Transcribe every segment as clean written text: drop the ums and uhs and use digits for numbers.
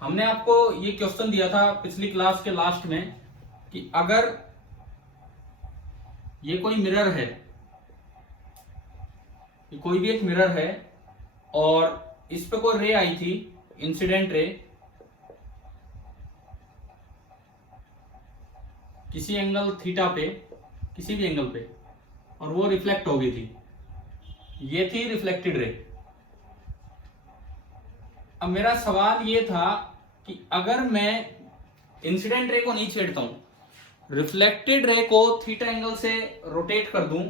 हमने आपको ये क्वेश्चन दिया था पिछली क्लास के लास्ट में कि अगर ये कोई मिरर है, ये कोई भी एक मिरर है और इस पे कोई रे आई थी, इंसिडेंट रे, किसी एंगल थीटा पे, किसी भी एंगल पे, और वो रिफ्लेक्ट हो गई थी। ये थी रिफ्लेक्टेड रे। अब मेरा सवाल ये था कि अगर मैं इंसिडेंट रे को नहीं छेड़ता हूं, रिफ्लेक्टेड रे को थीटा एंगल से रोटेट कर दूं,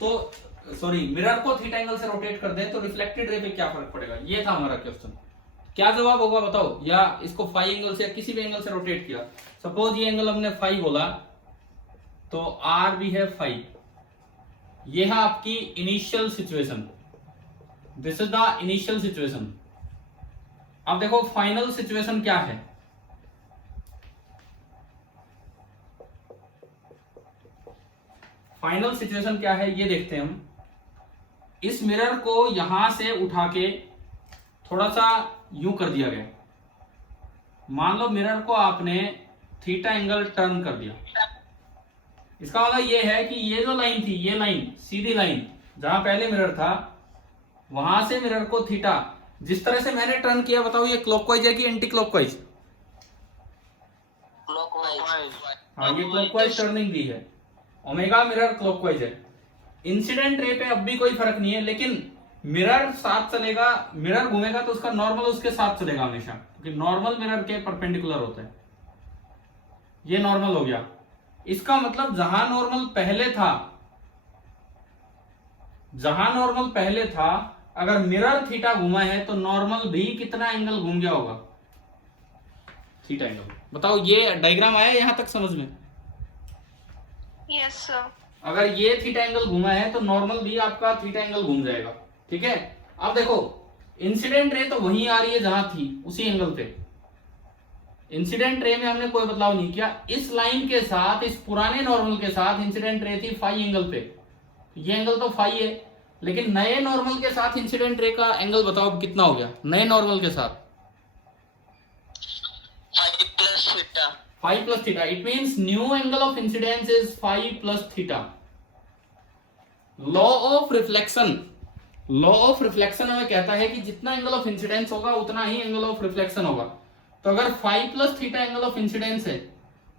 तो सॉरी मिरर को थीटा एंगल से रोटेट कर दें तो रिफ्लेक्टेड रे पे क्या फर्क पड़ेगा, ये था हमारा क्वेश्चन। क्या जवाब होगा बताओ? या इसको फाई एंगल से या किसी भी एंगल से रोटेट किया, सपोज ये एंगल हमने फाई बोला तो आर भी है फाई। ये है आपकी initial situation, this is the initial situation. अब देखो फाइनल सिचुएशन क्या है। फाइनल सिचुएशन क्या है ये देखते हैं हम। इस मिरर को यहां से उठा के थोड़ा सा यूं कर दिया गया। मान लो मिरर को आपने थीटा एंगल टर्न कर दिया। इसका मतलब ये है कि ये जो लाइन थी, ये लाइन सीधी लाइन जहां पहले मिरर था, वहां से मिरर को थीटा जिस तरह से मैंने टर्न किया, बताओ ये क्लॉकवाइज है कि एंटी क्लॉकवाइज? क्लॉकवाइज। हाँ, ये क्लॉकवाइज टर्निंग दी है। ओमेगा मिरर क्लॉकवाइज है। इंसिडेंट रे पे अब भी कोई फर्क नहीं है, लेकिन मिरर साथ चलेगा, मिरर घूमेगा तो उसका नॉर्मल उसके साथ चलेगा हमेशा, क्योंकि नॉर्मल मिरर के परपेंडिकुलर होता है। ये नॉर्मल हो गया। इसका मतलब जहां नॉर्मल पहले था, अगर मिरर थीटा घुमा है तो नॉर्मल भी कितना एंगल घूम गया होगा? Theta angle. बताओ ये डायग्राम आया यहां तक समझ में? Yes sir. अगर ये थीटा एंगल घुमा है तो नॉर्मल भी आपका थीटा एंगल घूम जाएगा। ठीक है। अब देखो इंसिडेंट रे तो वहीं आ रही है जहां थी, उसी एंगल पे। इंसिडेंट रे में हमने कोई बदलाव नहीं किया। इस लाइन के साथ, इस पुराने नॉर्मल के साथ इंसिडेंट रे थी फाई एंगल पे, ये एंगल तो फाई है, लेकिन नए नॉर्मल के साथ इंसिडेंट रे का एंगल बताओ अब कितना हो गया नए नॉर्मल के साथ? 5 plus theta. 5 plus theta. It means new angle of incidence is 5 plus theta. Law of reflection. Law of reflection हमें कहता है कि जितना एंगल ऑफ इंसिडेंस होगा उतना ही एंगल ऑफ रिफ्लेक्शन होगा। तो अगर 5 plus theta angle of incidence है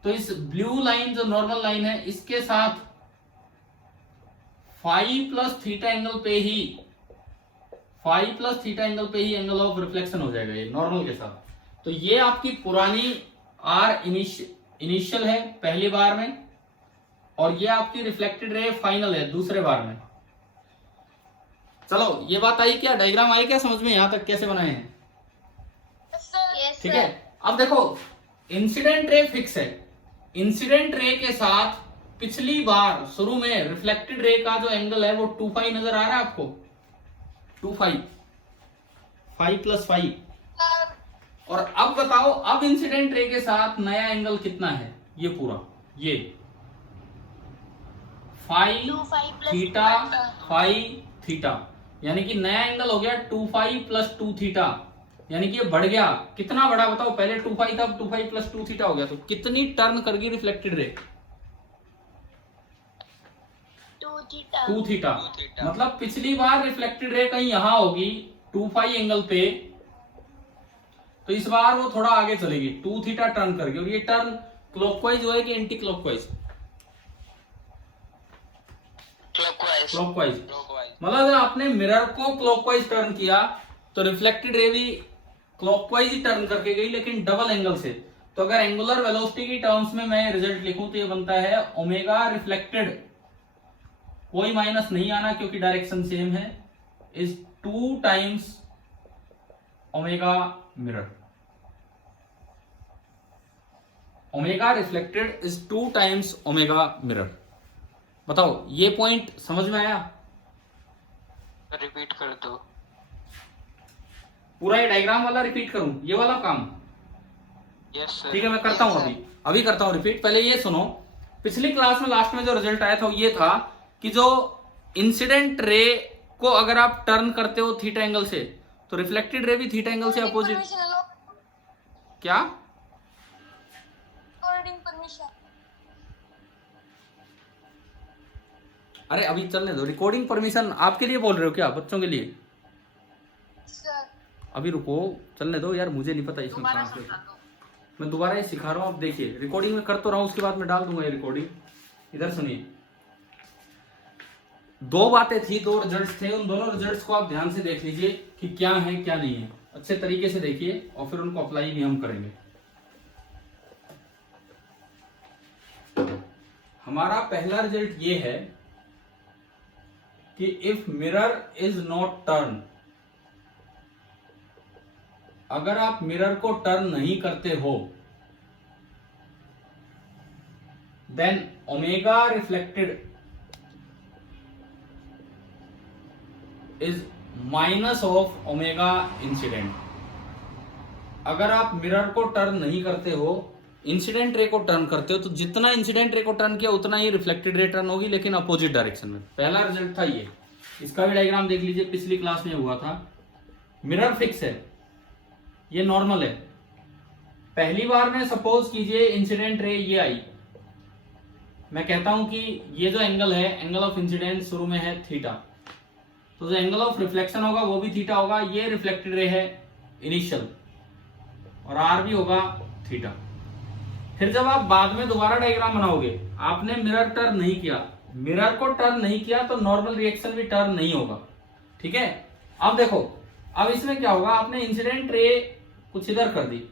तो इस ब्लू लाइन जो नॉर्मल लाइन है इसके साथ 5 plus theta एंगल पे ही 5 plus theta एंगल पे ही एंगल ऑफ रिफ्लेक्शन हो जाएगा ये नॉर्मल के साथ। तो ये आपकी पुरानी आर इनिशियल है पहली बार में, और ये आपकी रिफ्लेक्टेड रे फाइनल है दूसरे बार में। चलो ये बात आई क्या? डायग्राम आई क्या समझ में? यहां तक कैसे बनाए हैं? ठीक है। अब देखो इंसिडेंट रे फिक्स है। इंसिडेंट रे के साथ पिछली बार शुरू में रिफ्लेक्टेड रे का जो एंगल है वो 2 फाई नजर आ रहा है आपको? 2 फाई, 5 plus 5। और अब बताओ, अब इंसिडेंट रे के साथ नया एंगल कितना है? ये पूरा ये फाई थीटा, फाई थीटा, यानी कि नया एंगल हो गया 2 फाई प्लस 2 थीटा, यानी कि ये बढ़ गया। कितना बढ़ा बताओ? पहले 2 फाई था, 2 फाई प्लस 2 थीटा हो गया। तो कितनी टर्न कर गई रिफ्लेक्टेड रे? 2 थीटा। मतलब पिछली बार रिफ्लेक्टेड रे कहीं यहां होगी 2 फाई एंगल पे, तो इस बार वो थोड़ा आगे चलेगी 2 थीटा टर्न करके। और ये टर्न क्लॉकवाइज हो कि एंटी क्लॉकवाइज? क्लॉकवाइज। मतलब अगर आपने मिरर को क्लॉकवाइज टर्न किया तो रिफ्लेक्टेड रे भी क्लॉकवाइज ही टर्न करके गई, लेकिन डबल एंगल से। तो अगर एंगुलर वेलोसिटी की टर्म्स में मैं रिजल्ट लिखूं तो ये बनता है ओमेगा रिफ्लेक्टेड, कोई माइनस नहीं आना क्योंकि डायरेक्शन सेम है, is 2 times omega mirror. Omega reflected is 2 times omega mirror. बताओ ये पॉइंट समझ में आया? रिपीट कर दो। पूरा ये डायग्राम वाला रिपीट करूं, ये वाला काम? Yes sir. ठीक है, मैं करता हूं, अभी करता हूं रिपीट। पहले ये सुनो, पिछली क्लास में लास्ट में जो रिजल्ट आया था वो ये था कि जो इंसिडेंट रे को अगर आप टर्न करते हो थीटा एंगल से तो रिफ्लेक्टेड रे भी थीटा एंगल से अपोजिट क्या? Recording permission. अरे अभी चलने दो, रिकॉर्डिंग परमिशन आपके लिए बोल रहे हो क्या, बच्चों के लिए? सर अभी रुको, चलने दो यार, मुझे नहीं पता इसमें दोबारा कहाँ से। समझा दो। मैं दोबारा ये सिखा रहा हूँ, आप देखिए, रिकॉर्डिंग में कर तो रहा हूँ, उसके बाद मैं डाल दूंगा ये रिकॉर्डिंग। इधर सुनिए, दो बातें थी, दो रिजल्ट्स थे, उन दोनों रिजल्ट्स को आप ध्यान से देख लीजिए कि क्या है क्या नहीं है, अच्छे तरीके से देखिए और फिर उनको अप्लाई भी हम करेंगे। हमारा पहला रिजल्ट ये है कि if mirror is not turn, अगर आप मिरर को टर्न नहीं करते हो, then omega reflected is minus of omega incident. अगर आप मिरर को टर्न नहीं करते हो, इंसिडेंट रे को टर्न करते हो, तो जितना इंसिडेंट रे को टर्न किया उतना ही रिफ्लेक्टेड रे टर्न होगी, लेकिन अपोजिट डायरेक्शन में। पहला रिजल्ट था ये, इसका भी डायग्राम देख लीजिए, पिछली क्लास में हुआ था। मिरर फिक्स है, ये नॉर्मल है। पहली बार में सपोज कीजिए इंसिडेंट रे ये आई, मैं कहता हूं कि ये जो एंगल है, एंगल ऑफ इंसिडेंस शुरू में है थीटा, तो जो एंगल ऑफ रिफ्लेक्शन होगा वो भी थीटा होगा। ये रिफ्लेक्टेड रे है इनिशियल, और आर भी होगा थीटा। फिर जब आप बाद में दोबारा डायग्राम बनाओगे, आपने मिरर टर्न नहीं किया, मिरर को टर्न नहीं किया, तो नॉर्मल रिएक्शन भी टर्न नहीं होगा, ठीक है। अब देखो, अब इसमें क्या होगा, आपने इंसिडेंट रे कुछ इधर कर दी,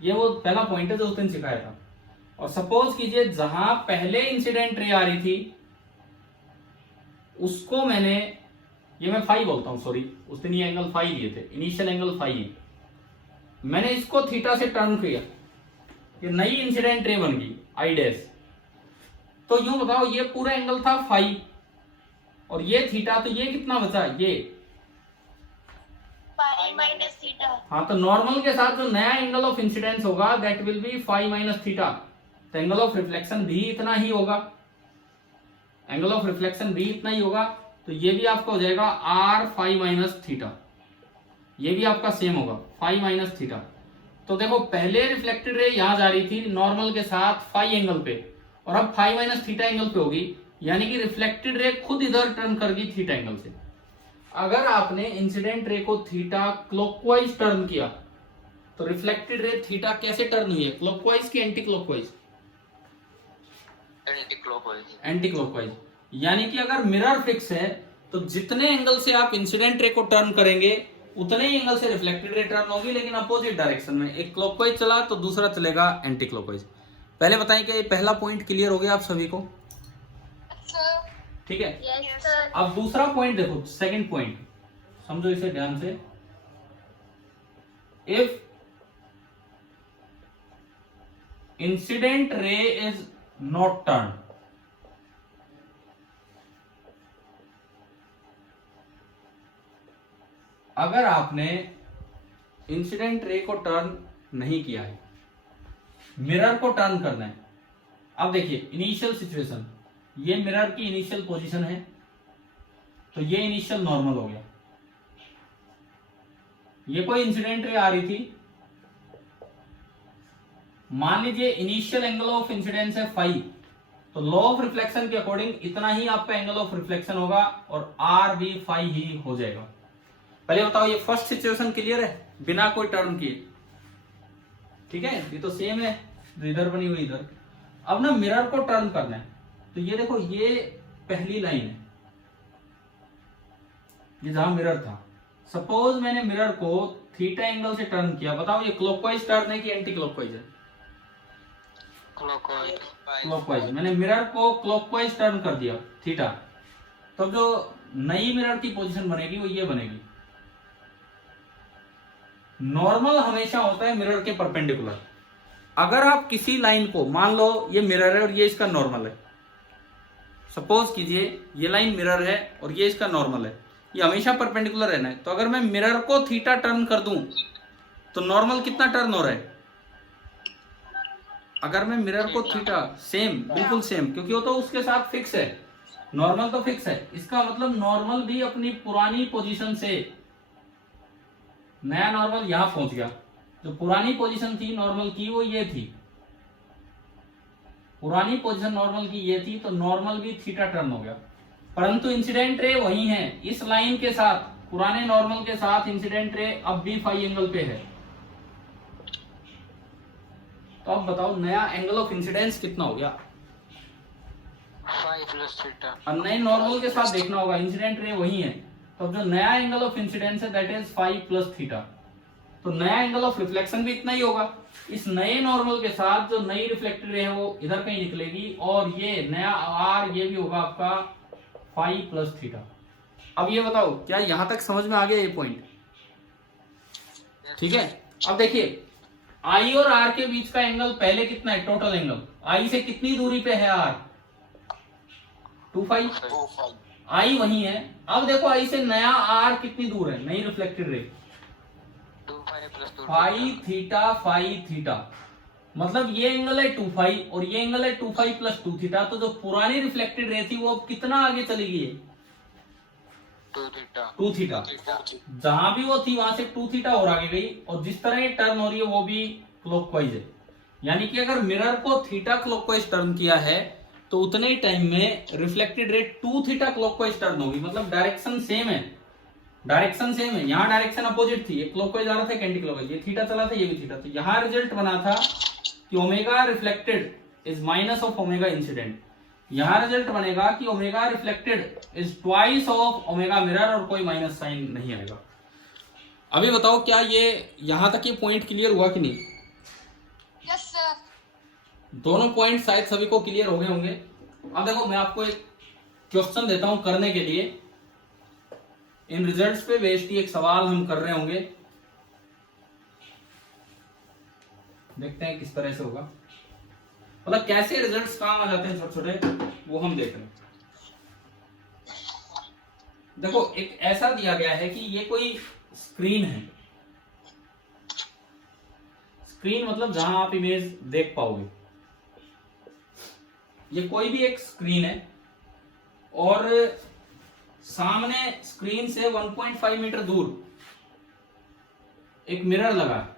ये वो पहला पॉइंट है जो उस दिन सिखाया था। और सपोज कीजिए जहां पहले इंसिडेंट रे आ रही थी, उसको मैंने, ये मैं फाई बोलता हूं, सॉरी, उस दिन ये एंगल फाई लिए थे, इनिशियल एंगल फाई है, मैंने इसको थीटा से टर्न किया, ये नई इंसिडेंट रे बन गई आई डैश। तो यूं बताओ, ये पूरा एंगल था फाई और ये थीटा, तो ये कितना बचा, ये पाई माइनस थीटा। हाँ, तो नॉर्मल के साथ जो नया एंगल ऑफ इंसिडेंस होगा that will be phi minus theta, तो एंगल ऑफ रिफ्लेक्शन भी इतना ही होगा, एंगल ऑफ रिफ्लेक्शन भी इतना ही होगा। तो ये भी आपका हो जाएगा आर फाई माइनस थीटा, ये भी आपका सेम होगा फाई माइनस थीटा। तो देखो, पहले रिफ्लेक्टेड रे यहां जा रही थी नॉर्मल के साथ फाई एंगल पे, और अब फाई माइनस थीटा एंगल पे होगी, यानी कि रिफ्लेक्टेड रे खुद इधर टर्न कर गई थीटा एंगल से। अगर आपने इंसिडेंट रे को थीटा क्लॉकवाइज टर्न किया, तो रिफ्लेक्टेड रे थीटा कैसे टर्न हुई है, क्लॉकवाइज की anti clockwise? Anti clockwise. Anti clockwise. यानी कि अगर मिरर फिक्स है, तो जितने एंगल से आप इंसिडेंट रे को टर्न करेंगे उतने ही एंगल से रिफ्लेक्टेड रे टर्न होगी, लेकिन अपोजिट डायरेक्शन में। एक क्लॉकवाइज चला तो दूसरा चलेगा एंटी क्लॉकवाइज। पहले बताएं कि ये पहला पॉइंट क्लियर हो गया आप सभी को, सर ठीक है। Yes sir. अब दूसरा पॉइंट देखो, सेकंड पॉइंट समझो इसे ध्यान से। If incident ray is not turn, अगर आपने इंसिडेंट रे को टर्न नहीं किया है, मिरर को टर्न करना है। अब देखिए इनिशियल सिचुएशन, ये मिरर की इनिशियल पोजीशन है, तो ये इनिशियल नॉर्मल हो गया। ये कोई इंसिडेंट रे आ रही थी, मान लीजिए इनिशियल एंगल ऑफ इंसिडेंस है फाई, तो लॉ ऑफ रिफ्लेक्शन के अकॉर्डिंग इतना ही आपका एंगल ऑफ रिफ्लेक्शन होगा और आर भी फाई ही हो जाएगा। पहले बताओ, ये फर्स्ट सिचुएशन क्लियर है बिना कोई टर्न किए, ठीक है, ये तो सेम है जो इधर बनी हुई इधर। अब ना मिरर को टर्न करना है, तो ये देखो, ये पहली लाइन है, ये जहां मिरर था। सपोज मैंने मिरर को थीटा एंगल से टर्न किया, बताओ ये क्लॉकवाइज टर्न है कि एंटी क्लॉकवाइज है? क्लॉकवाइज। क्लॉकवाइज। मैंने मिरर को क्लॉकवाइज टर्न कर दिया थीटा, तो जो नई मिरर की पोजीशन बनेगी वो ये बनेगी। नॉर्मल हमेशा होता है मिरर के परपेंडिकुलर। अगर आप किसी लाइन को, मान लो ये मिरर है और ये इसका नॉर्मल है, सपोज कीजिए ये लाइन मिरर है और ये इसका नॉर्मल है, ये हमेशा परपेंडिकुलर रहना है। तो अगर मैं मिरर को थीटा टर्न कर दूं तो नॉर्मल कितना टर्न हो रहा है? अगर मैं मिरर को थीटा, सेम, बिल्कुल सेम, क्योंकि वो तो उसके साथ फिक्स है, नॉर्मल तो फिक्स है। इसका मतलब नॉर्मल भी अपनी पुरानी पोजीशन से नया नॉर्मल यहां पहुंच गया, जो पुरानी पोजीशन थी नॉर्मल की वो ये थी, पुरानी पोजीशन नॉर्मल की ये थी, तो नॉर्मल भी थीटा टर्न हो गया, परंतु इंसिडेंट रे वही है। इस लाइन के साथ, पुराने नॉर्मल के साथ इंसिडेंट रे अब भी फाई एंगल पे है। तो अब बताओ नया एंगल ऑफ इंसिडेंस कितना हो गया? 5 plus theta. अब नए नॉर्मल के साथ देखना होगा, इंसिडेंट रे वही है, तो अब जो नया एंगल ऑफ इंसिडेंस है दैट इज 5 प्लस थीटा। तो नया एंगल ऑफ रिफ्लेक्शन भी इतना ही होगा। इस नए नॉर्मल के साथ जो नई रिफ्लेक्टेड रे है वो इधर कहीं निकलेगी, और ये नया आर ये भी होगा आपका 5 प्लस थीटा। अब ये बताओ क्या यहां तक समझ में आ गया ये पॉइंट? ठीक है। अब देखिए आई और आर के बीच का एंगल पहले कितना है? टोटल एंगल आई से कितनी दूरी पे है आर? 2 फाई। आई वही है। अब देखो आई से नया आर कितनी दूर है? नई reflected ray 2 phi plus 2 phi theta, phi theta, मतलब ये एंगल है 2 फाई और ये एंगल है 2 फाई प्लस 2 थीटा। तो जो पुरानी रिफ्लेक्टेड रे थी वो अब कितना आगे चली गई है? 2 theta. 2 थीटा। जहां भी वो थी वहां से 2 थीटा और आगे गई, और जिस तरह ये टर्न हो रही है वो भी क्लॉकवाइज है। यानी कि अगर मिरर को थीटा क्लॉकवाइज टर्न किया है तो उतने ही टाइम में reflected ray 2 theta clockwise turn होगी, मतलब डायरेक्शन सेम है, डायरेक्शन सेम है। यहाँ डायरेक्शन अपोजिट थी, एक क्लॉकवाइज आ रहा था, एक एंटी क्लॉकवाइज, ये थीटा चला था, ये भी थीटा। तो यहाँ रिजल्ट बना था कि omega reflected is minus of omega incident. यहाँ रिजल्ट बनेगा कि omega reflected is twice of omega mirror, और कोई माइनस साइन नहीं आएगा। अभी बताओ क्या ये यहां तक ये पॉइंट क्लियर हुआ कि नहीं? Yes, sir. दोनों पॉइंट शायद सभी को क्लियर हो गए होंगे। अब देखो मैं आपको एक क्वेश्चन देता हूं करने के लिए। इन रिजल्ट्स पे बेस्ड एक सवाल हम कर रहे होंगे, देखते हैं किस तरह से होगा, मतलब कैसे रिजल्ट्स काम आ जाते हैं छोटे छोटे, वो हम देख रहे हैं। देखो एक ऐसा दिया गया है कि ये कोई स्क्रीन है, स्क्रीन मतलब जहां आप इमेज देख पाओगे। ये कोई भी एक स्क्रीन है और सामने स्क्रीन से 1.5 मीटर दूर एक मिरर लगा है।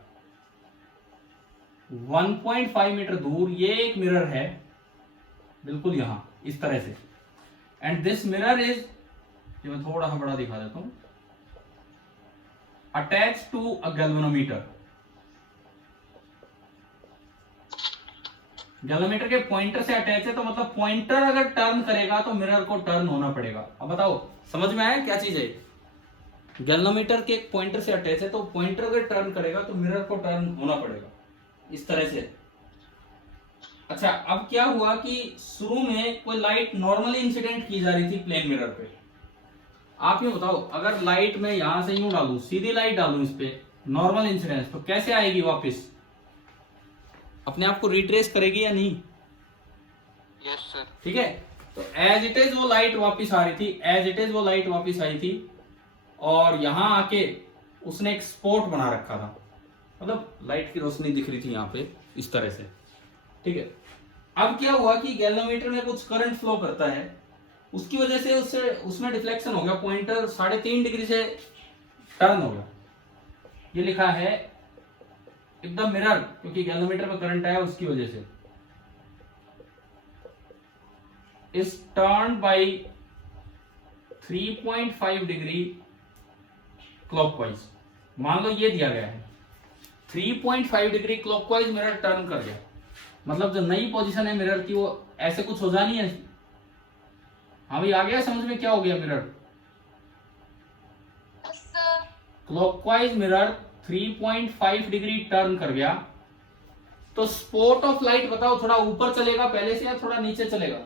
1.5 मीटर दूर ये एक मिरर है, बिल्कुल यहां इस तरह से, एंड दिस मिरर इज, ये मैं थोड़ा सा बड़ा दिखा देता हूं, attach to a galvanometer. Galvanometer के पॉइंटर से अटैच है, तो मतलब पॉइंटर अगर टर्न करेगा तो मिरर को टर्न होना पड़ेगा। अब बताओ समझ में आया क्या चीज है? गैल्वेनोमीटर के एक पॉइंटर से अटैच है, तो पॉइंटर अगर टर्न करेगा तो मिरर को टर्न होना पड़ेगा इस तरह से। अच्छा अब क्या हुआ कि शुरू में कोई लाइट नॉर्मली इंसिडेंट की जा रही थी प्लेन मिरर पे। आप ये बताओ अगर लाइट में यहां से यूं डालूं, सीधी लाइट डालूं इस पे नॉर्मल इंसिडेंस, तो कैसे आएगी वापस? अपने आप को रिट्रेस करेगी या नहीं? Yes, sir. ठीक है, तो एज इट इज वो लाइट वापस आ रही थी, एज इट इज वो लाइट वापस आई थी, और यहां आके उसने एक स्पॉट बना रखा था, मतलब लाइट की रोशनी दिख रही थी यहाँ पे इस तरह से। ठीक है, अब क्या हुआ कि गैल्वेनोमीटर में कुछ करंट फ्लो करता है, उसकी वजह से उससे उसमें डिफ्लेक्शन हो गया, पॉइंटर 3.5 डिग्री से टर्न हो गया। ये लिखा है एकदम मिरर, क्योंकि गैल्वेनोमीटर में करंट आया उसकी वजह से, is turn by 3.5 degree clockwise. मान लो ये दिया गया है 3.5 डिग्री क्लॉकवाइज मिरर टर्न कर गया, मतलब जो नई पोजीशन है मिरर की वो ऐसे कुछ हो जानी है। हाँ भाई आ गया समझ में क्या हो गया? Mirror Yes, sir. Clockwise mirror 3.5 degree turn कर गया, तो स्पॉट ऑफ लाइट बताओ थोड़ा ऊपर चलेगा पहले से या थोड़ा नीचे चलेगा?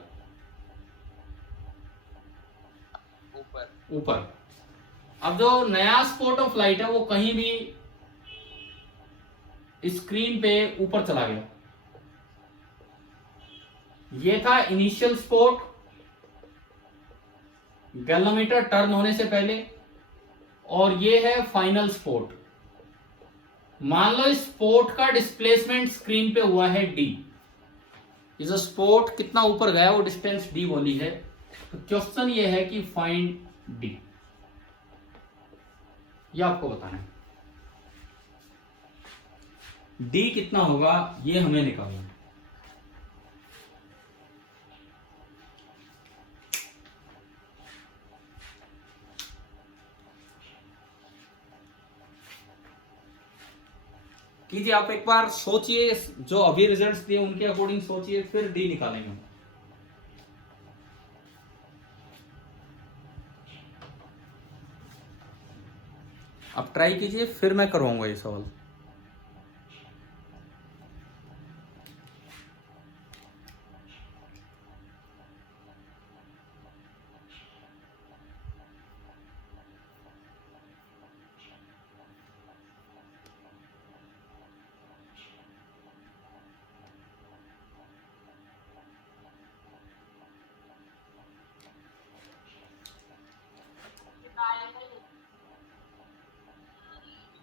ऊपर. ऊपर। अब जो नया स्पॉट ऑफ लाइट है वो कहीं भी स्क्रीन पे ऊपर चला गया। ये था इनिशियल स्पॉट गैल्वेनोमीटर टर्न होने से पहले, और ये है फाइनल स्पॉट। मान लो इस स्पॉट का डिस्प्लेसमेंट स्क्रीन पे हुआ है d, ये जो स्पॉट कितना ऊपर गया वो डिस्टेंस d बोली है। तो क्वेश्चन ये है कि फाइंड d, ये आपको बताना है। डी कितना होगा ये हमें निकालना है। कीजिए आप एक बार सोचिए, जो अभी रिजल्ट्स दिए उनके अकॉर्डिंग सोचिए, फिर डी निकालेंगे हम। आप ट्राई कीजिए, फिर मैं करवाऊंगा ये सवाल।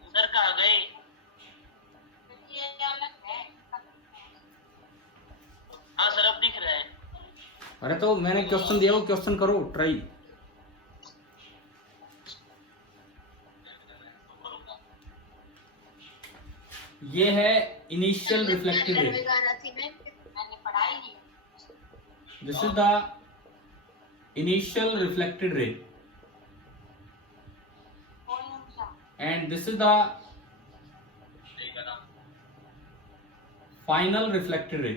सर कहाँ गए? हाँ सर अब दिख रहा है। अरे तो मैंने क्वेश्चन दिया, वो क्वेश्चन करो ट्राई। ये है इनिशियल रिफ्लेक्टेड रे। मैंने पढ़ाई नहीं। This is the initial reflected ray and this is the final reflected ray।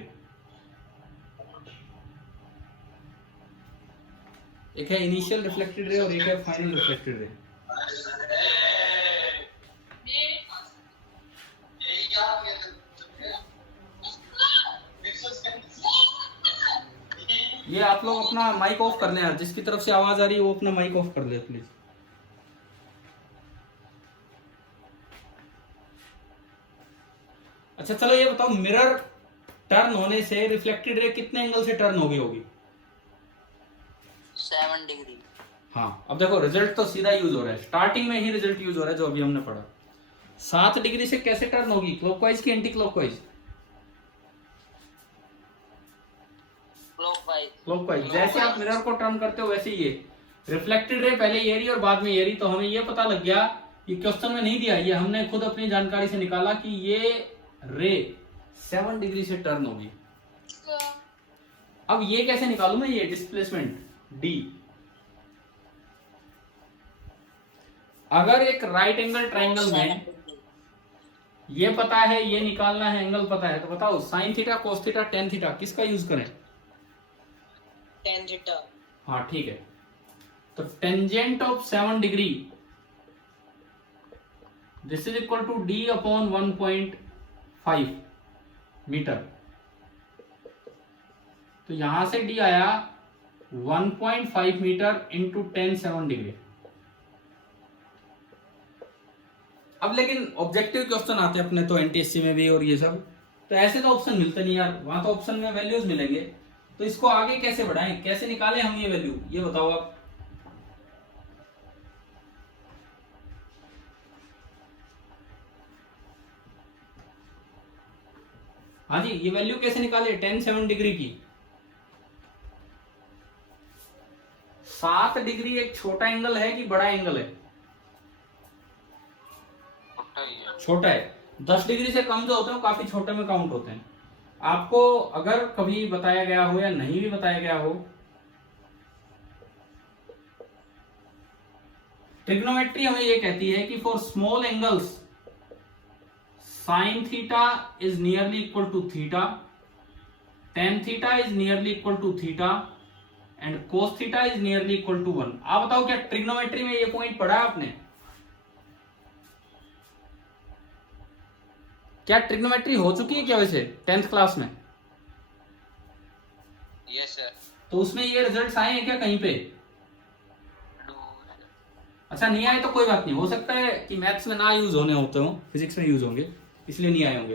एक है इनिशियल रिफ्लेक्टेड रे और एक है फाइनल रिफ्लेक्टेड रे। ये आप लोग अपना माइक ऑफ कर लें, जिसकी तरफ से आवाज आ रही है वो अपना माइक ऑफ कर ले प्लीज। अच्छा चलो ये बताओ, मिरर टर्न होने से रिफ्लेक्टेड रे कितने एंगल से टर्न होगी? 7 डिग्री। हाँ अब देखो रिजल्ट तो सीधा यूज हो रहा है, स्टार्टिंग में ही रिजल्ट यूज हो रहा है जो अभी हमने पढ़ा। 7 डिग्री से कैसे टर्न होगी, क्लॉकवाइज की एंटी क्लॉकवाइज? क्लॉकवाइज। जैसे आप मिरर को टर्न करते हो वैसे ही ये रिफ्लेक्टेड रे पहले ये रही और बाद में ये रही। तो हमें ये पता लग गया, ये क्वेश्चन में नहीं दिया, ये हमने खुद अपनी जानकारी से निकाला कि ये रे 7 डिग्री से टर्न होगी। अब ये कैसे निकालूं मैं, ये डिस्प्लेसमेंट डी। अगर एक राइट एंगल ट्राइंगल में ये पता है, ये निकालना है, एंगल पता है, तो बताओ sine theta, cos theta, tan theta किसका यूज करें? Tan theta. हाँ ठीक है। तो tangent of 7 degree this is equal to D upon 1.5 metre. तो यहां से डी आया 1.5 मीटर इंटू 10 7 डिग्री। अब लेकिन ऑब्जेक्टिव क्वेश्चन आते हैं अपने तो एनटीएससी में भी और ये सब, तो ऐसे तो ऑप्शन मिलते नहीं यार, वहां तो ऑप्शन में वैल्यूज मिलेंगे। तो इसको आगे कैसे बढ़ाएं, कैसे निकालें हम ये वैल्यू, ये बताओ आप। हाँ जी, ये वैल्यू कैसे निकाले 10 7 डिग्री की? 7 डिग्री एक छोटा एंगल है कि बड़ा एंगल है? छोटा है। 10 डिग्री से कम जो होते हैं वो काफी छोटे में काउंट होते हैं। आपको अगर कभी बताया गया हो या नहीं भी बताया गया हो, ट्रिग्नोमेट्री हमें ये कहती है कि for small angles sine theta is nearly equal to theta, tan theta is nearly equal to theta and cos theta is nearly equal to 1। आप बताओ क्या ट्रिग्नोमेट्री में ये पॉइंट पढ़ा है आपने? क्या ट्रिग्नोमेट्री हो चुकी है क्या वैसे 10th क्लास में? Yes sir. तो उसमें ये रिजल्ट्स आए हैं क्या कहीं पे? अच्छा नहीं आए तो कोई बात नहीं, हो सकता है कि मैथ्स में ना यूज होने होते हो, फिजिक्स में यूज होंगे इसलिए नहीं आए होंगे।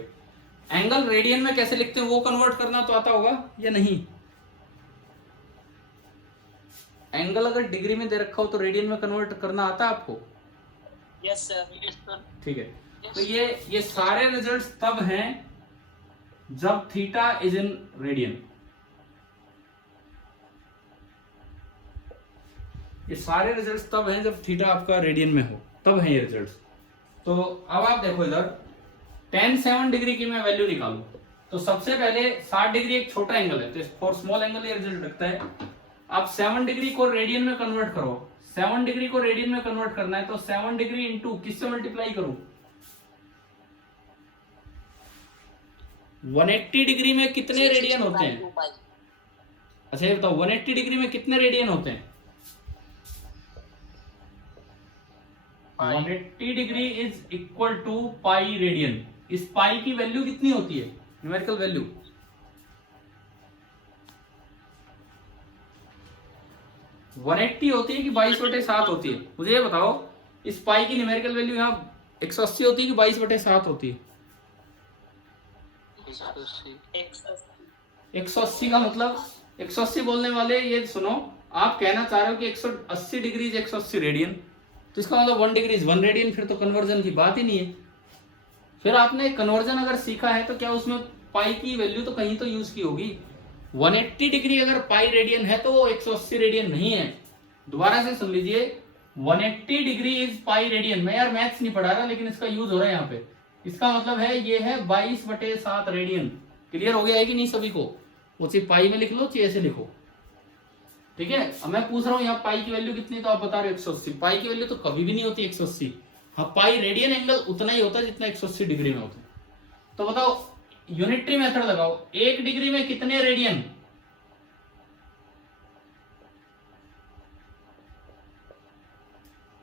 एंगल रेडियन में कैसे लिखते हैं वो कन्वर्ट करना तो आता होगा या नहीं? एंगल अगर डिग्री में दे रखा हो तो रेडियन में कन्वर्ट करना आता है आपको? Yes sir. ठीक है। तो ये सारे रिजल्ट्स तब हैं जब थीटा इज इन रेडियन। ये सारे रिजल्ट्स तब हैं जब थीटा आपका रेडियन में हो, तब हैं ये रिजल्ट्स। तो अब आप देखो इधर, tan 7 डिग्री की मैं वैल्यू निकालूं तो सबसे पहले 60 डिग्री एक छोटा एंगल है, तो फॉर स्मॉल एंगल ये रिजल्ट रखता है। आप 7 डिग्री को रेडियन में कन्वर्ट करो, 7 डिग्री को रेडियन में कन्वर्ट करना है तो 7 डिग्री इंटू किससे मल्टीप्लाई करूं? 180 डिग्री में कितने रेडियन होते हैं? अच्छा ये बताओ 180 डिग्री में कितने रेडियन होते हैं? 180 degree is equal to pi radian. इस पाई की वैल्यू कितनी होती है, न्यूमेरिकल वैल्यू? वन 180 होती है कि 22/7 होती है? मुझे ये बताओ इस पाई की न्यूमेरिकल वैल्यू यहाँ 180 होती है कि 22/7 होती है? 180 का मतलब 180 बोलने वाले ये सुनो, आप कहना चाह रहे हो कि 180 डिग्री 180 रेडियन, तो इसका मतलब 1 डिग्री 1 रेडियन, फिर तो कन्वर्जन की बात ही नहीं है। फिर आपने कन्वर्जन अगर सीखा है तो क्या उसमें पाई की वैल्यू तो कहीं तो यूज की होगी। 180 डिग्री अगर पाई रेडियन है तो वो 180 रेडियन नहीं है। दोबारा से सुन लीजिए, 180 डिग्री इज पाई रेडियन। मैं यार मैथ्स नहीं पढ़ा रहा लेकिन इसका यूज हो रहा है यहाँ पे। इसका मतलब है ये है 22/7 रेडियन। क्लियर हो गया है कि नहीं सभी को? वो चाहे पाई में लिख लो चाहे ऐसे लिखो, ठीक है। अब मैं पूछ रहा हूँ यहाँ पाई की वैल्यू कितनी, तो आप बता रहे हो 180। पाई की वैल्यू तो कभी भी नहीं होती 180। हाँ पाई रेडियन एंगल उतना ही होता है जितना 180 डिग्री में होता है। तो बताओ यूनिटरी मेथड लगाओ, 1 डिग्री में कितने रेडियन?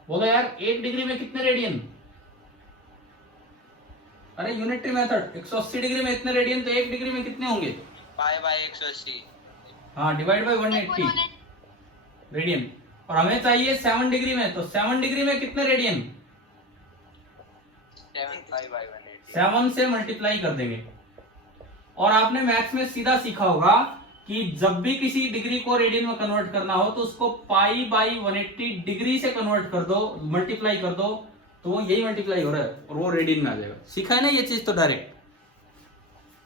बोलो यार 1 डिग्री में कितने रेडियन? अरे यूनिटरी मेथड 180 डिग्री में इतने रेडियन, तो 1 डिग्री में कितने होंगे? पाई बाई 180। हाँ डिवाइड बाई 180 रेडियन। और हमें चाहिए 7 डिग्री में, तो 7 डिग्री में कितने रेडियन? 7 pi by 180। 7 से मल्टीप्लाई कर देंगे। और आपने मैथ्स में सीधा सीखा होगा कि जब भी किसी डिग्री को रेडियन में कन्वर्ट करना हो तो उसको पाई बाई 180 डिग्री से कन्वर्ट कर दो, मल्टीप्लाई कर दो, तो वो यही मल्टीप्लाई हो रहा है और वो रेडियन में आ जाएगा। सीखा है ना ये चीज तो डायरेक्ट,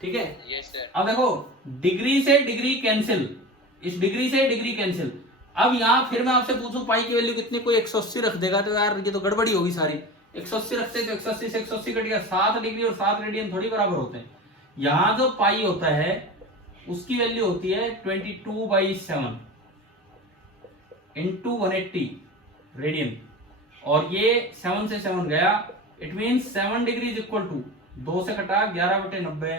ठीक है। Yes sir. अब देखो डिग्री से डिग्री कैंसिल, इस डिग्री से डिग्री कैंसिल। अब यहाँ फिर मैं आपसे पूछूं पाई की वैल्यू कितनी, कोई 180 रख देगा तो यार ये तो गड़बड़ी होगी सारी। 180 रखते तो 180 से 180 कट गया, 7 डिग्री और 7 रेडियन थोड़ी बराबर होते हैं। यहाँ जो पाई होता है उसकी वैल्यू होती है 22/7 इंटू 180 रेडियन, और ये 7 से 7 गया, it means 7 degree is equal to 2 से कटा 11/90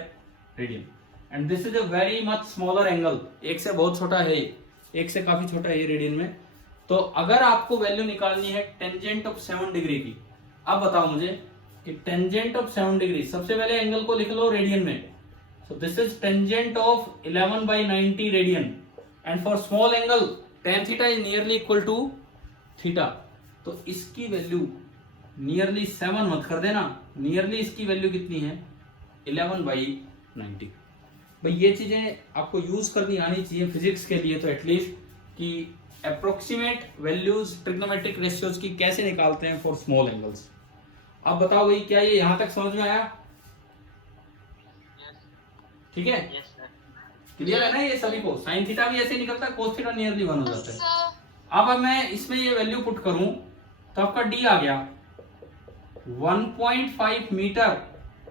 radian. And this is a very much smaller angle. एक से बहुत छोटा है, एक से काफी छोटा है ये रेडियन में। तो अगर आपको वैल्यू निकालनी है टेंजेंट ऑफ 7 डिग्री की, अब बताओ मुझे कि टेंजेंट ऑफ 7 डिग्री, सबसे पहले एंगल को लिख लो रेडियन में। So this is tangent of 11/90 radian, and for small angle tan theta is nearly equal to theta. तो इसकी वैल्यू नियरली 7 मत कर देना, नियरली इसकी वैल्यू कितनी है 11/90। भाई ये चीजें आपको यूज करनी आनी चाहिए फिजिक्स के लिए, तो एटलीस्ट कि अप्रोक्सीमेट वैल्यूज ट्रिग्नोमेट्रिक रेशियोज की कैसे निकालते हैं फॉर स्मॉल एंगल्स। अब बताओ भाई क्या ये यहां तक समझ में आया? ठीक है, यस सर। क्लियर है ना ये सभी को? साइन थीटा भी ऐसे निकलता है, कोस थीटा नियरली 1 हो जाता है। अब मैं इसमें ये वैल्यू पुट करूं तो आपका डी आ गया 1.5 मीटर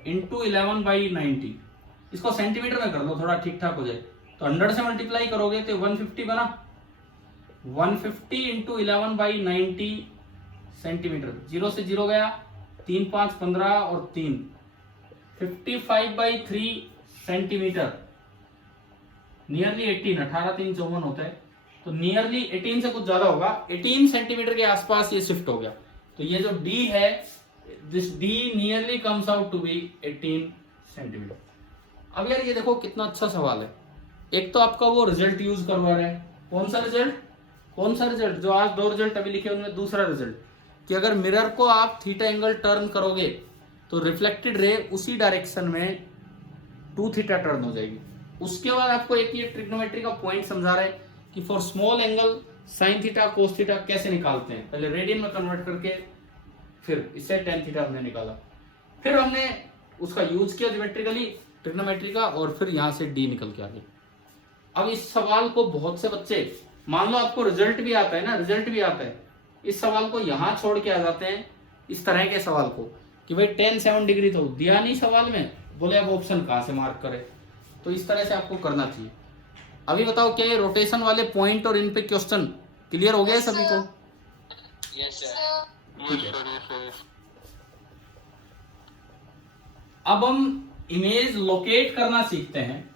इंटू 11/90। इसको सेंटीमीटर में कर लो थोड़ा ठीक ठाक हो जाए। तो 100 से मल्टीप्लाई करोगे तो 150 बना, 150 इंटू 11/90 सेंटीमीटर। 0 से 0 गया, 3 5 15 और 3 55/3 सेंटीमीटर, नियरली 18, 18 3 54 होता है, तो नियरली 18 से कुछ ज्यादा होगा, 18 सेंटीमीटर के आसपास ये शिफ्ट हो गया। तो ये जो डी है, this D nearly comes out to be 18 centimetre. अब यार ये देखो कितना अच्छा सवाल है। एक तो आपका वो रिजल्ट यूज करवा रहे हैं, कौन सा रिजल्ट? कौन सा रिजल्ट? जो आज 2 रिजल्ट अभी लिखे उनमें दूसरा रिजल्ट, कि अगर मिरर को आप थीटा एंगल टर्न करोगे तो रिफ्लेक्टेड रे उसी डायरेक्शन में 2 थीटा टर्न हो जाएगी। उसके बाद आपको एक ये ट्रिग्नोमेट्री का पॉइंट समझा रहे हैं कि for small angle sine theta cos theta कैसे निकालते हैं। पहले रेडियन में कन्वर्ट करके फिर इससे tan थीटा हमने निकाला, फिर हमने उसका यूज किया ज्योमेट्रिकली ट्रिग्नोमेट्री का, और फिर यहां से डी निकल के आ गया। अब इस सवाल को बहुत से बच्चे, मान लो आपको रिजल्ट भी आता है ना, रिजल्ट भी आता है, इस सवाल को यहां छोड़ के आ जाते हैं, इस तरह के सवाल को, कि भाई टेन 7 डिग्री तो दिया नहीं सवाल में, बोले अब ऑप्शन कहाँ से मार्क करे। तो इस तरह से आपको करना चाहिए। अभी बताओ क्या ये रोटेशन वाले पॉइंट और इन पे क्वेश्चन क्लियर हो गया सभी को? Yes sir. ठीक है। अब हम इमेज लोकेट करना सीखते हैं।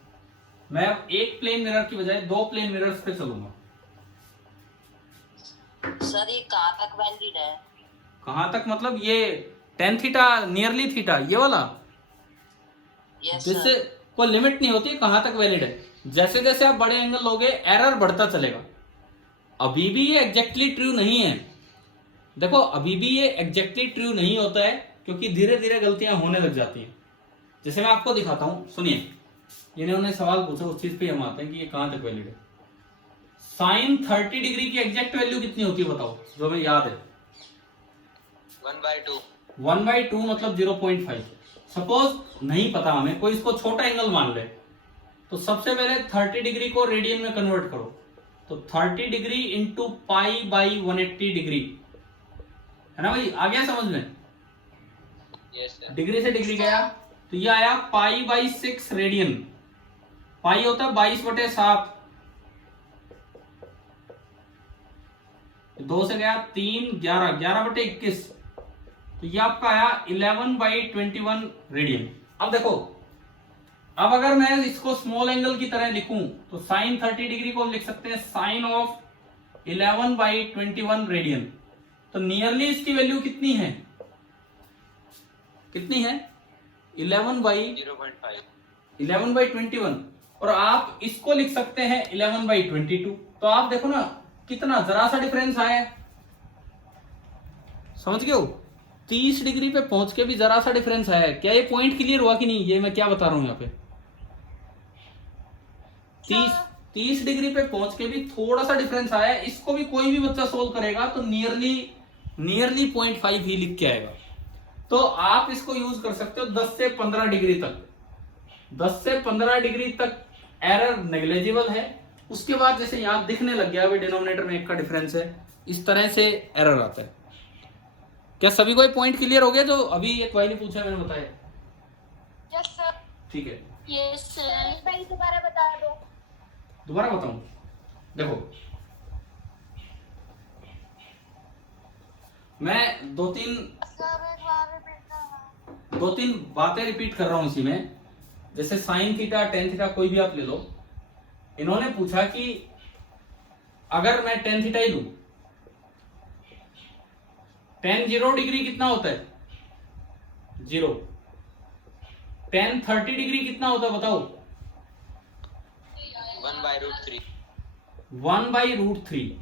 मैं अब एक प्लेन मिरर की बजाय 2 प्लेन मिरर्स पे चलूंगा। सर ये कहाँ तक वैलिड है? कहां तक मतलब ये टेन थीटा नियरली थीटा ये वाला, यस जिससे सर। कोई लिमिट नहीं होती कहां तक वैलिड है। जैसे जैसे आप बड़े एंगल लोगे एरर बढ़ता चलेगा। अभी भी ये एग्जैक्टली ट्रू नहीं है। देखो अभी भी ये एग्जैक्टली ट्रू नहीं होता है, क्योंकि धीरे धीरे गलतियां होने लग जाती हैं। जैसे मैं आपको दिखाता हूं, सुनिए। इन्होंने सवाल पूछा, उस चीज पे हम आते हैं कि ये कहां तक वैलिड है। साइन 30 डिग्री की एग्जैक्ट वैल्यू कितनी होती है बताओ, जो हमें याद है? 1/2। 1/2 मतलब 0.5। सपोज नहीं पता हमें, कोई इसको छोटा एंगल मान ले, तो सबसे पहले 30 डिग्री को रेडियन में कन्वर्ट करो। तो 30 degree into pi by 180 degree, है ना भाई? आ गया समझ में? Yes sir. डिग्री से डिग्री गया तो ये आया पाई बाई 6 रेडियन। पाई होता है 22/7, 2 से गया 3, 11, 11/21, तो ये आपका आया 11/21 रेडियन। अब देखो, अब अगर मैं इसको स्मॉल एंगल की तरह लिखूं तो साइन 30 डिग्री को हम लिख सकते हैं साइन ऑफ 11/21 रेडियन। तो नियरली इसकी वैल्यू कितनी है? कितनी है? 0.5। 11/21। और आप इसको लिख सकते हैं 11/22। तो आप देखो ना कितना जरा सा डिफरेंस आया है। समझ गए हो? 30 डिग्री पे पहुंच के भी जरा सा डिफरेंस आया है। क्या ये पॉइंट क्लियर हुआ कि नहीं? ये मैं क्या बता रहा हूं यहाँ पे, 30 डिग्री पे पहुंच के भी थोड़ा सा डिफरेंस आया है। इसको भी कोई भी बच्चा सोल्व करेगा तो नियरली 0.5 ही लिख के आएगा। तो आप इसको यूज कर सकते हो 10 से 15 डिग्री तक। 10 से 15 डिग्री तक एरर नेग्लेजिबल है। उसके बाद जैसे यहां दिखने लग गया डिनोमिनेटर में 1 का डिफरेंस है, इस तरह से एरर आता है। क्या सभी को ये पॉइंट क्लियर हो गया जो अभी एक भाई ने पूछा, मैंने बताया? Yes sir. ठीक है, यस सर। एक बार दोबारा बता दो। दोबारा बताऊं? देखो मैं 2-3 बातें रिपीट कर रहा हूं इसी में। जैसे साइन थीटा, टेन थीटा, कोई भी आप ले लो। इन्होंने पूछा कि अगर मैं टेन थीटा ही लूं, टेन 0 डिग्री कितना होता है? 0। टेन 30 डिग्री कितना होता है बताओ? 1/√3। 1/√3।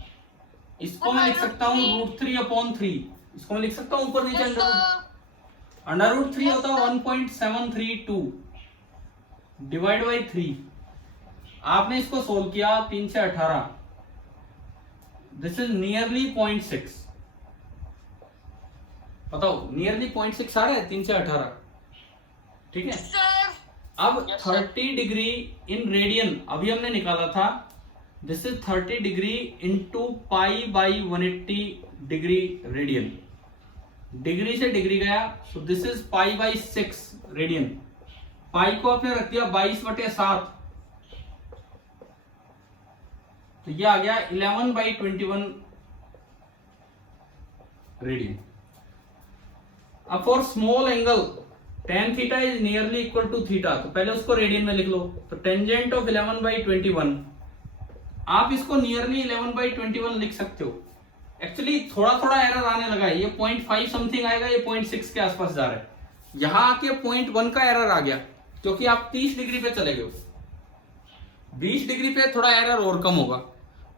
इसको मैं लिख सकता हूं √3/3। इसको मैं लिख सकता हूं ऊपर नीचे √3 होता है 1.732 डिवाइड बाई 3। आपने इसको सोल्व किया 3 से 18, दिस इज नियरली 0.6। बताओ नियरली 0.6 आ रहा है 3 से 18, ठीक है? अब 30 डिग्री इन रेडियन अभी हमने निकाला था, this is 30 degree into pi by 180 degree radian. Degree से डिग्री गया, so this is pi by 6 radian. Pi को आपने रख दिया 22/7, तो ये आ गया 11/21 रेडियन। अब for small angle tan theta is nearly equal to theta, तो पहले उसको रेडियन में लिख लो। तो टेंजेंट ऑफ 11/21, आप इसको नियरली 11/21 लिख सकते हो। एक्चुअली थोड़ा थोड़ा एरर आने लगा है, ये 0.5 समथिंग आएगा, ये 0.6 के आसपास जा रहा है। यहां आके 0.1 का एरर आ गया क्योंकि आप 30 डिग्री पे चले गए। 20 डिग्री पे थोड़ा एरर और कम होगा,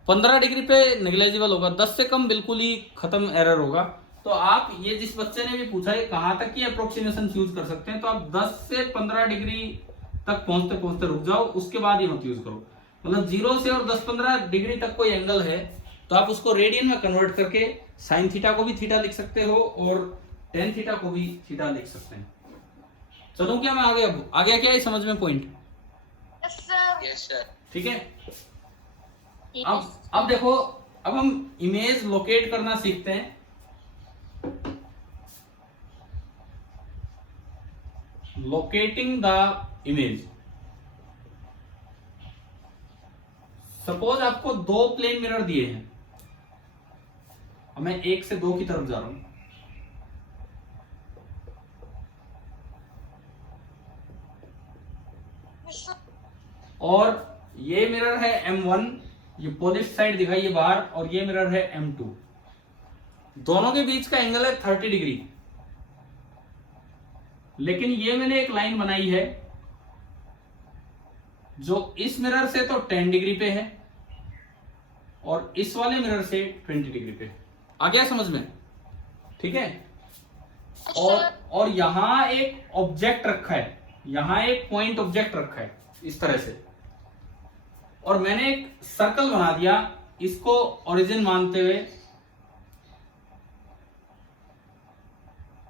15 डिग्री पे नेग्लेजिबल होगा, 10 से कम बिल्कुल ही खत्म एरर होगा। तो आप ये जिस बच्चे ने भी पूछा है कहां तक की अप्रोक्सीमेशन यूज कर सकते हैं, तो आप 10 से 15 डिग्री तक पहुंचते पहुंचते रुक जाओ, उसके बाद ही मत यूज करो। मतलब 0 से और 10-15 डिग्री तक कोई एंगल है तो आप उसको रेडियन में कन्वर्ट करके साइन थीटा को भी थीटा लिख सकते हो और टेन थीटा को भी थीटा लिख सकते हैं। चलो क्या मैं आगे, अब आ गया क्या ये समझ में point? Yes sir. Yes sir. ठीक है। अब देखो, अब हम इमेज लोकेट करना सीखते हैं। Locating the image. सपोज आपको दो प्लेन मिरर दिए हैं, अब मैं 1 से 2 की तरफ जा रहा हूं। Yes, sir. और ये मिरर है M1, ये पॉलिश साइड दिखाइए बाहर, और ये मिरर है M2। दोनों के बीच का एंगल है 30 डिग्री। लेकिन ये मैंने एक लाइन बनाई है जो इस मिरर से तो 10 डिग्री पे है और इस वाले मिरर से 20 डिग्री पे। आ गया समझ में? ठीक है। और यहां एक ऑब्जेक्ट रखा है, यहां एक पॉइंट ऑब्जेक्ट रखा है इस तरह से, और मैंने एक सर्कल बना दिया इसको ओरिजिन मानते हुए,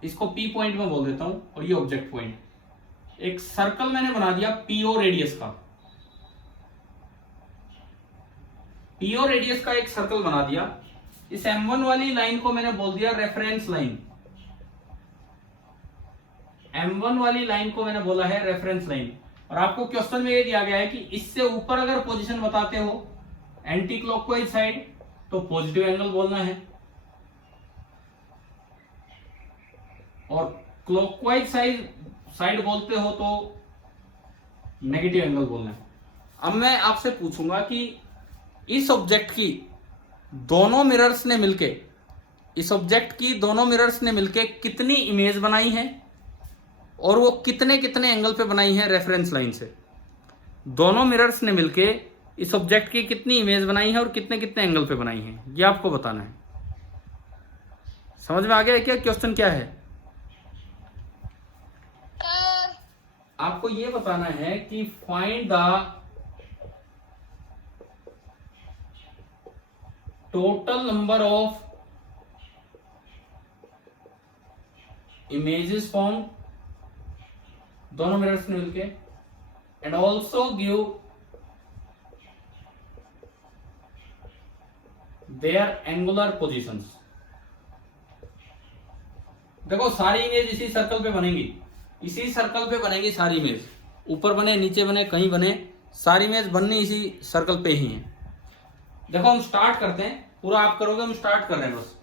इसको P पॉइंट में बोल देता हूं, और ये ऑब्जेक्ट पॉइंट। एक सर्कल मैंने बना दिया PO रेडियस का, PO रेडियस का एक सर्कल बना दिया। इस M1 वाली लाइन को मैंने बोल दिया रेफरेंस लाइन, M1 वाली लाइन को मैंने बोला है रेफरेंस लाइन। और आपको क्वेश्चन में ये दिया गया है कि इससे ऊपर अगर पोजीशन बताते हो एंटी क्लॉकवाइज साइड तो पॉजिटिव एंगल बोलना है, और क्लॉकवाइज साइड बोलते हो तो नेगेटिव एंगल बोलना है। अब मैं आपसे पूछूंगा कि इस ऑब्जेक्ट की दोनों मिरर्स ने मिलके, इस ऑब्जेक्ट की दोनों मिरर्स ने मिलके कितनी इमेज बनाई है, और वो कितने कितने एंगल पे बनाई है रेफरेंस लाइन से। दोनों मिरर्स ने मिलके इस ऑब्जेक्ट की कितनी इमेज बनाई है और कितने कितने एंगल पे बनाई है, ये आपको बताना है। समझ में आ गया क्या क्वेश्चन क्या है? Sir. आपको ये बताना है कि find the total number of images form दोनों मिरर्स ने मिलके, and also give their angular positions. देखो सारी इमेज इसी सर्कल पे बनेगी, इसी सर्कल पे बनेगी सारी इमेज, ऊपर बने नीचे बने कहीं बने, सारी इमेज बननी इसी सर्कल पे ही है। देखो हम स्टार्ट करते हैं, पूरा आप करोगे, हम स्टार्ट कर रहे हैं बस।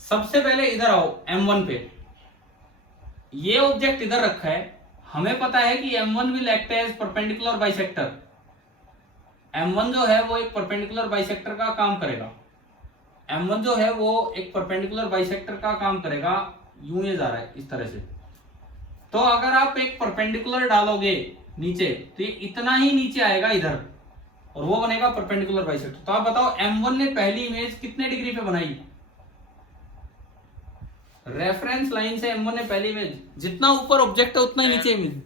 सबसे पहले इधर आओ M1 पे, ये ऑब्जेक्ट इधर रखा है, हमें पता है कि M1 will act as perpendicular bisector. M1 जो है वो एक परपेंडिकुलर बाइसेक्टर का काम करेगा, M1 जो है वो एक परपेंडिकुलर बाइसेक्टर का काम करेगा। यूं ये जा रहा है इस तरह से, तो अगर आप एक परपेंडिकुलर डालोगे नीचे तो ये इतना ही नीचे आएगा इधर, और वो बनेगा परपेंडिकुलर बाइसेक्टर। तो आप बताओ M1 ने पहली इमेज कितने डिग्री पे बनाई? रेफरेंस लाइन से M1 ने पहली इमेज, जितना ऊपर ऑब्जेक्ट है उतना ही नीचे इमेज।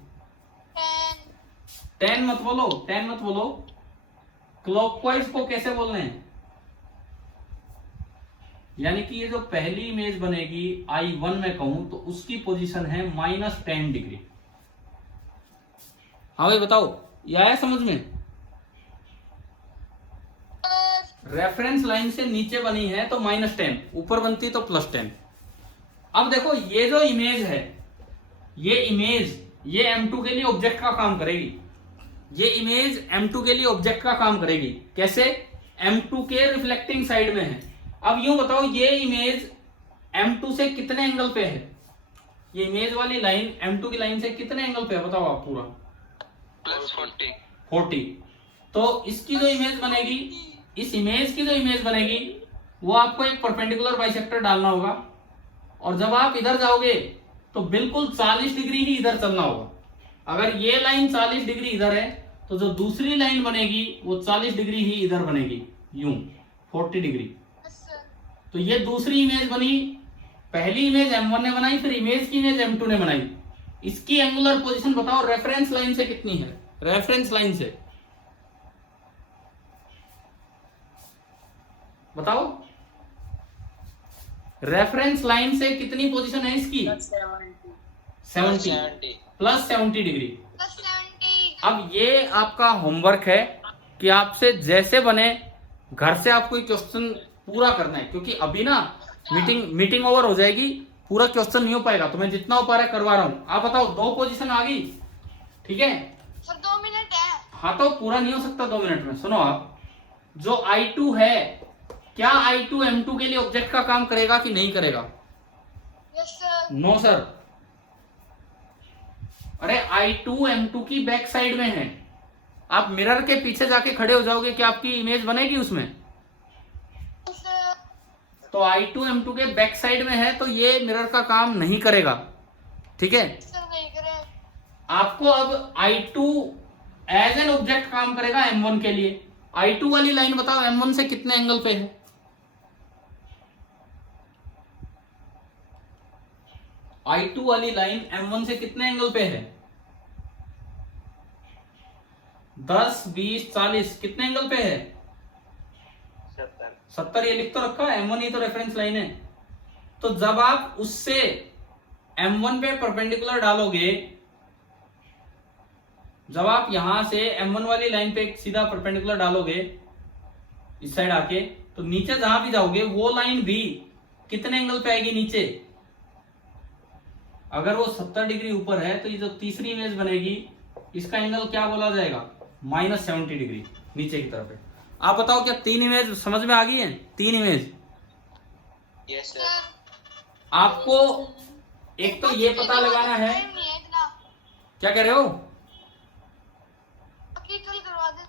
10 मत बोलो, 10 मत बोलो, क्लॉकवाइज को कैसे बोलना है? यानी कि ये जो पहली इमेज बनेगी I1 में कहूं तो उसकी पोजीशन है -10 डिग्री। हाँ भाई बताओ, ये आया समझ में? रेफरेंस लाइन से नीचे बनी है तो -10, ऊपर बनती तो +10। अब देखो ये जो इमेज है, ये इमेज ये M2 के लिए ऑब्जेक्ट का काम करेगी, ये इमेज M2 के लिए ऑब्जेक्ट का काम करेगी। कैसे? M2 के रिफ्लेक्टिंग साइड में है। अब यूं बताओ ये इमेज M2 से कितने एंगल पे है? ये इमेज वाली लाइन M2 की लाइन से कितने एंगल पे है बताओ आप पूरा? +40। तो इसकी जो इमेज बनेगी, इस इमेज की जो इमेज बनेगी वो आपको एक परपेंडिकुलर बाइसेक्टर डालना होगा, और जब आप इधर जाओगे तो बिल्कुल 40 डिग्री ही इधर चलना होगा। अगर ये लाइन 40 डिग्री इधर है तो जो दूसरी लाइन बनेगी वो 40 डिग्री ही इधर बनेगी, यूं 40 डिग्री। तो ये दूसरी इमेज बनी, पहली इमेज M1 ने बनाई, फिर इमेज की इमेज M2 ने बनाई। इसकी एंगुलर पोजीशन बताओ रेफरेंस लाइन से कितनी है? रेफरेंस लाइन से बताओ, रेफरेंस लाइन से कितनी पोजीशन है इसकी? 70 +70 डिग्री। अब ये आपका होमवर्क है कि आपसे जैसे बने घर से आपको क्वेश्चन पूरा करना है, क्योंकि अभी ना मीटिंग ओवर हो जाएगी पूरा क्वेश्चन नहीं हो पाएगा, तो मैं जितना हो पा रहा है करवा रहा हूं। आप बताओ 2 पोजीशन आ गई, ठीक है। सर 2 मिनट है। हाँ तो पूरा नहीं हो सकता 2 मिनट में। सुनो आप, जो I2 है, क्या I2 M2 के लिए ऑब्जेक्ट का काम करेगा कि नहीं करेगा? Yes sir. No sir. अरे I2 M2 की बैक साइड में है, आप मिरर के पीछे जाके खड़े हो जाओगे, क्या आपकी इमेज बनेगी उसमें? तो I2 M2 के बैक साइड में है, तो ये मिरर का काम नहीं करेगा, ठीक है। सर नहीं करे। आपको अब I2 एज एन ऑब्जेक्ट काम करेगा M1 के लिए। I2 वाली लाइन बताओ M1 से कितने एंगल पे है? I2 वाली लाइन M1 से कितने एंगल पे है? 10, 20, 40, कितने एंगल पे है? 70। ये लिख तो रखा है, M1 ही तो रेफरेंस लाइन है। तो जब आप उससे M1 पे परपेंडिकुलर डालोगे, जब आप यहां से M1 वाली लाइन पे सीधा परपेंडिकुलर डालोगे इस साइड आके, तो नीचे जहां भी जाओगे वो लाइन भी कितने एंगल पे आएगी नीचे? अगर वो 70 डिग्री ऊपर है, तो ये जो तीसरी इमेज बनेगी इसका एंगल क्या बोला जाएगा? -70 डिग्री नीचे की तरफ है। आप बताओ क्या 3 इमेज समझ में आ गई है? 3 इमेज। Yes sir. आपको एक तो ये पता लगाना है, क्या कह रहे हो? कल करवा दे।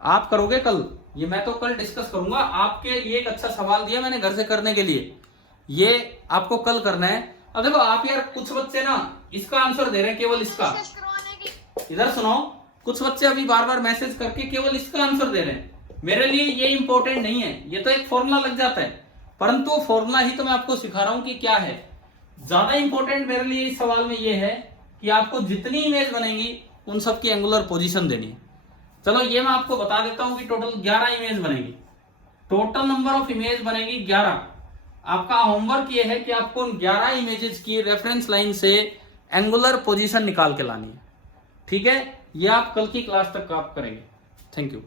आप करोगे कल? ये मैं तो कल डिस्कस करूंगा। आपके लिए एक अच्छा सवाल दिया मैंने घर से करने के लिए, ये आपको कल करना है। अब देखो आप यार, कुछ बच्चे ना इसका आंसर दे रहे हैं, केवल इसका। इधर सुनो, कुछ बच्चे अभी बार बार मैसेज करके केवल इसका आंसर दे रहे हैं। मेरे लिए ये इंपॉर्टेंट नहीं है, ये तो एक फॉर्मूला लग जाता है, परंतु फॉर्मूला ही तो मैं आपको सिखा रहा हूं कि क्या है। ज्यादा इंपॉर्टेंट मेरे लिए इस सवाल में ये है कि आपको जितनी इमेज बनेंगी उन सब की एंगुलर पोजीशन देनी है। चलो ये मैं आपको बता देता हूं कि टोटल 11 इमेज बनेगी। टोटल नंबर ऑफ इमेज बनेगी 11। आपका होमवर्क ये है कि आपको उन 11 इमेजेस की रेफरेंस लाइन से एंगुलर पोजीशन निकाल के लानी है, ठीक है। ये आप कल की क्लास तक आप करेंगे। Thank you.